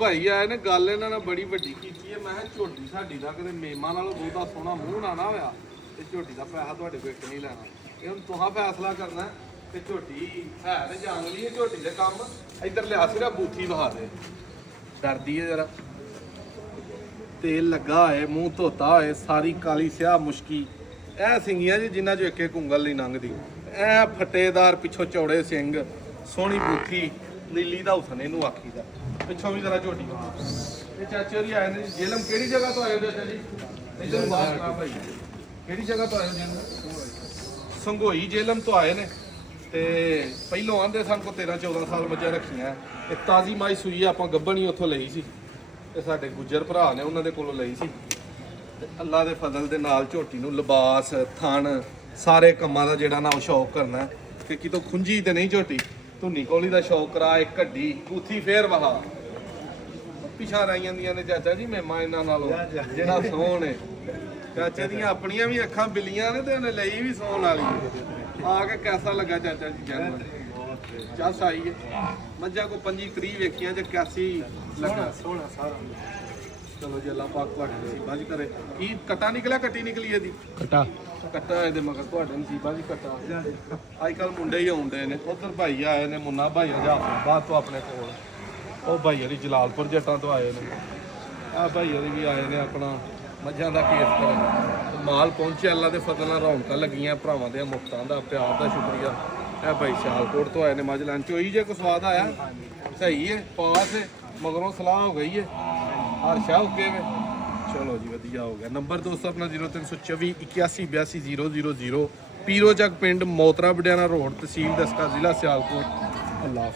ਭਾਈ ਆਏ ਨੇ ਗੱਲ ਇਹਨਾਂ ਨਾਲ ਬੜੀ ਵੱਡੀ ਕੀਤੀ ਹੈ। ਮੈਂ ਕਿਹਾ ਝੋਟੀ ਸਾਡੀ ਦਾ ਕਦੇ ਮੇਮਾਂ ਨਾਲੋਂ ਬਹੁਤਾ ਸੋਹਣਾ ਮੂੰਹ ਨਾ ਹੋਇਆ ਤੇ ਝੋਟੀ ਦਾ ਪੈਸਾ ਤੁਹਾਡੇ ਕੋਲ ਇੱਕ ਨਹੀਂ ਲੈਣਾ। ਇਹ ਹੁਣ ਤੁਹਾਂ ਫੈਸਲਾ ਕਰਨਾ ਕਿ ਝੋਟੀ ਹੈ ਤੇ ਜਾਣ ਲਈ ਹੈ ਝੋਟੀ ਦੇ ਕੰਮ। ਇੱਧਰ ਲਿਆ ਸਿਰਾ ਬੂਥੀ ਵਹਾ ਦੇ, ਡਰਦੀ ਹੈ ਜਰਾ। ਤੇਲ ਲੱਗਾ ਹੋਏ, ਮੂੰਹ ਧੋਤਾ ਹੋਏ, ਸਾਰੀ ਕਾਲੀ ਸਿਆਹ ਮੁਸ਼ਕੀ। ਇਹ ਸਿੰਗੀਆਂ ਜੀ ਜਿਨ੍ਹਾਂ 'ਚੋਂ ਇੱਕ ਇੱਕ ਉਂਗਲ ਨਹੀਂ ਲੰਘਦੀ। ਇਹ ਫੱਟੇਦਾਰ ਪਿੱਛੋਂ ਚੌੜੇ ਸਿੰਘ, ਸੋਹਣੀ ਬੂਥੀ, ਨੀਲੀ ਦਾ ਹੁਸਨ ਇਹਨੂੰ ਆਖੀਦਾ। ਪਿੱਛੋਂ ਵੀ ਜਰਾ ਝੋਟੀ ਇਹ ਚਾਚੇ ਹੋਰੀ ਆਏ ਨੇ। ਜੇਲਮ ਕਿਹੜੀ ਜਗ੍ਹਾ ਤੋਂ ਆਏ ਹੋ ਚਾਚਾ ਜੀ? ਇੱਧਰ ਬਾਤ ਕਰਾ ਭਾਈ, ਕਿਹੜੀ ਜਗ੍ਹਾ ਤੋਂ ਆਏ ਹੋ? ਜੇਲਮ ਸੰਘੋਈ ਜੇਲਮ ਤੋਂ ਆਏ ਨੇ। ਤੇ ਪਹਿਲੋਂ ਆਂਦੇ ਸਨ ਕੋ 13-14 ਸਾਲ ਮੱਝਾਂ ਰੱਖੀਆਂ। ਇਹ ਤਾਜ਼ੀ ਮਾਈ ਸੂਈ ਆਪਾਂ ਗੱਭਣੀ ਉੱਥੋਂ ਲਈ ਸੀ ਤੇ ਸਾਡੇ ਗੁੱਜਰ ਭਰਾ ਨੇ ਉਹਨਾਂ ਦੇ ਕੋਲੋਂ ਲਈ ਸੀ। ਤੇ ਅੱਲਾ ਦੇ ਫਜ਼ਲ ਦੇ ਨਾਲ ਝੋਟੀ ਨੂੰ ਲਿਬਾਸ, ਥਣ, ਸਾਰੇ ਕੰਮਾਂ ਦਾ ਜਿਹੜਾ ਨਾ ਉਹ ਸ਼ੌਕ ਕਰਨਾ ਕਿ ਕਿਤੋਂ ਖੁੰਝੀ ਤੇ ਨਹੀਂ ਝੋਟੀ। ਧੁੰਨੀ ਕੋਲੀ ਦਾ ਸ਼ੌਕ ਕਰਾ, ਇੱਕ ਕੱਢੀ ਬੂਥੀ ਫੇਰ ਵਹਾ। ਪਿਛਾ ਰਾਈ ਜਾਂਦੀਆਂ ਨੇ ਚਾਚਾ ਜੀ ਮੇਮਾਂ ਇਹਨਾਂ ਨਾਲੋਂ ਜਿਹੜਾ ਸੋਹਣ ਹੈ। ਚਾਚੇ ਦੀਆਂ ਆਪਣੀਆਂ ਵੀ ਅੱਖਾਂ ਬਿੱਲੀਆਂ ਨੇ ਤੇ ਉਹਨੇ ਲਈ ਵੀ ਸੌਣ ਵਾਲੀ। ਆ ਕੇ ਕੈਸਾ ਲੱਗਾ ਚਾਚਾ ਜੀ? ਜਨਮ ਚੱਸ ਆਈ ਹੈ ਮੱਝਾਂ ਕੋ 25-30 ਵੇਖੀਆਂ ਤੇ 81 ਲੱਗਾ ਸੋਹਣਾ ਸਾਰਾ। ਚਲੋ ਜੀ ਅੱਲਾਹ ਪਾਕ ਤੁਹਾਡੇ ਨਸੀਬਾਂ 'ਚ ਕਰੇ। ਕੀ ਕਟਾ ਨਿਕਲਿਆ? ਕੱਟੀ ਨਿਕਲੀ ਇਹਦੀ ਕੱਟਾ ਇਹਦੇ ਮਗਰ ਤੁਹਾਡੇ ਨਸੀਬਾਂ 'ਚ ਕੱਟਾ। ਅੱਜ ਕੱਲ ਮੁੰਡੇ ਹੀ ਆਉਂਦੇ ਨੇ। ਉਧਰ ਭਾਈ ਆਏ ਨੇ ਮੁੰਨਾ ਭਾਈ ਬਾਅਦ ਤੋਂ ਆਪਣੇ ਕੋਲ। ਉਹ ਭਾਈ ਹਰੀ ਜਲਾਲਪੁਰ ਜੱਟਾਂ ਤੋਂ ਆਏ ਨੇ। ਆਹ ਭਾਈ ਹਰੀ ਵੀ ਆਏ ਨੇ ਆਪਣਾ ਮੱਝਾਂ ਦਾ ਕੇਸ ਕਰਨ। ਮਾਲ ਪਹੁੰਚਿਆ ਅੱਲਾ ਦੇ ਫਜ਼ਲ ਨਾਲ, ਰੌਣਕਾਂ ਲੱਗੀਆਂ ਭਰਾਵਾਂ ਦੇ ਮੁਫਤਾਂ ਦਾ ਪਿਆਰ ਦਾ ਸ਼ੁਕਰੀਆ। ਇਹ ਭਾਈ ਸਿਆਲਕੋਟ ਤੋਂ ਆਏ ਨੇ ਮੱਝ ਲੈਣ। ਚੋਈ ਜੇ ਕੋਈ ਸਵਾਦ ਆਇਆ? ਸਹੀ ਹੈ, ਪਾਸ ਹੈ, ਮਗਰੋਂ ਸਲਾਹ ਹੋ ਗਈ ਹੈ, ਹਰ ਸ਼ਾਹ ਉੱਗੇ ਵੇ। ਚਲੋ ਜੀ ਵਧੀਆ ਹੋ ਗਿਆ। ਨੰਬਰ ਦੋਸਤੋ ਆਪਣਾ 0324 81 82 000, ਪੀਰੋ ਚੱਕ ਪਿੰਡ, ਮੋਤਰਾ ਬਡਿਆਣਾ ਰੋਡ, ਤਹਿਸੀਲ ਦਸਕਾ, ਜ਼ਿਲ੍ਹਾ ਸਿਆਲਕੋਟ। ਅੱਲਾਹ।